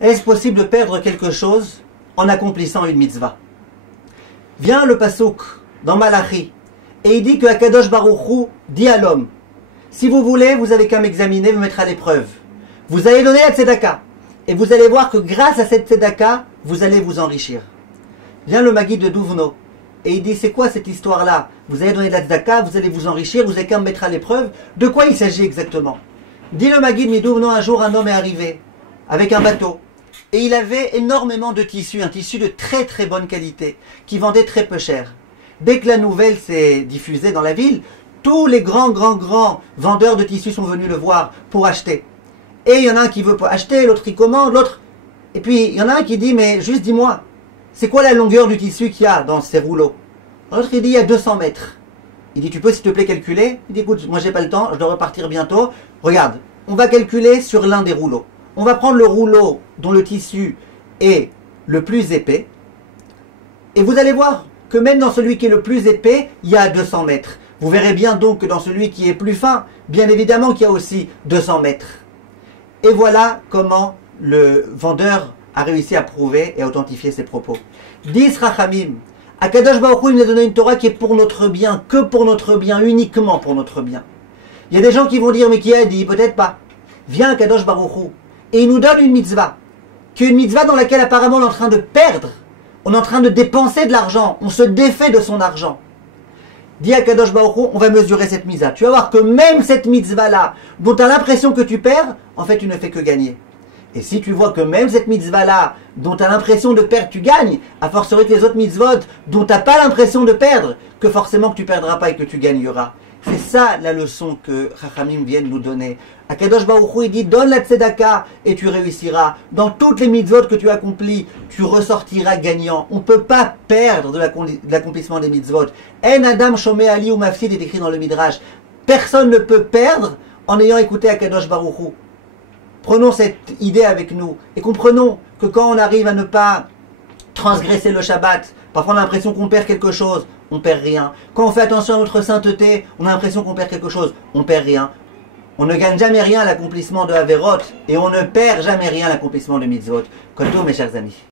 Est-ce possible de perdre quelque chose en accomplissant une mitzvah? Vient le pasouk dans Malachi et il dit que Akadosh Baruch Hu dit à l'homme: si vous voulez, vous avez qu'à m'examiner, me mettre à l'épreuve. Vous allez donner la tzedaka et vous allez voir que grâce à cette tzedaka, vous allez vous enrichir. Vient le Maguid de Duvno et il dit: c'est quoi cette histoire-là? Vous allez donner de la tzedaka, vous allez vous enrichir, vous avez qu'à me mettre à l'épreuve. De quoi il s'agit exactement? Dit le Maguid de Duvno: un jour un homme est arrivé avec un bateau et il avait énormément de tissus, un tissu de très très bonne qualité qui vendait très peu cher. Dès que la nouvelle s'est diffusée dans la ville, tous les grands vendeurs de tissus sont venus le voir pour acheter. Et il y en a un qui veut acheter, l'autre il commande, l'autre... Et puis il y en a un qui dit: mais juste dis-moi, c'est quoi la longueur du tissu qu'il y a dans ces rouleaux? L'autre il dit: il y a 200 mètres. Il dit: tu peux s'il te plaît calculer? Il dit: écoute, moi j'ai pas le temps, je dois repartir bientôt. Regarde, on va calculer sur l'un des rouleaux. On va prendre le rouleau dont le tissu est le plus épais. Et vous allez voir que même dans celui qui est le plus épais, il y a 200 mètres. Vous verrez bien donc que dans celui qui est plus fin, bien évidemment qu'il y a aussi 200 mètres. Et voilà comment le vendeur a réussi à prouver et à authentifier ses propos. Dis Rachamim, Akadosh Baruch Hu, il nous a donné une Torah qui est pour notre bien, que pour notre bien, uniquement pour notre bien. Il y a des gens qui vont dire: mais qui a dit? Peut-être pas. Vient Akadosh Baruch Hu et il nous donne une mitzvah, qui est une mitzvah dans laquelle apparemment on est en train de perdre, on est en train de dépenser de l'argent, on se défait de son argent. Dis à Kadosh Baruch Hu, on va mesurer cette mitzvah. Tu vas voir que même cette mitzvah-là, dont tu as l'impression que tu perds, en fait tu ne fais que gagner. Et si tu vois que même cette mitzvah-là, dont tu as l'impression de perdre, tu gagnes, a fortiori que les autres mitzvot, dont tu n'as pas l'impression de perdre, que forcément que tu perdras pas et que tu gagneras. C'est ça la leçon que Chachamim viennent nous donner. Akadosh Baruch Hu, il dit: donne la tzedaka et tu réussiras. Dans toutes les mitzvot que tu accomplis, tu ressortiras gagnant. On ne peut pas perdre de l'accomplissement des mitzvot. En Adam Shomé Ali ou Mafsid est écrit dans le Midrash. Personne ne peut perdre en ayant écouté Akadosh Baruch Hu. Prenons cette idée avec nous et comprenons que quand on arrive à ne pas transgresser le Shabbat, parfois on a l'impression qu'on perd quelque chose, on perd rien. Quand on fait attention à notre sainteté, on a l'impression qu'on perd quelque chose, on perd rien. On ne gagne jamais rien à l'accomplissement de Averot et on ne perd jamais rien à l'accomplissement de Mitzvot. Comme tout, mes chers amis.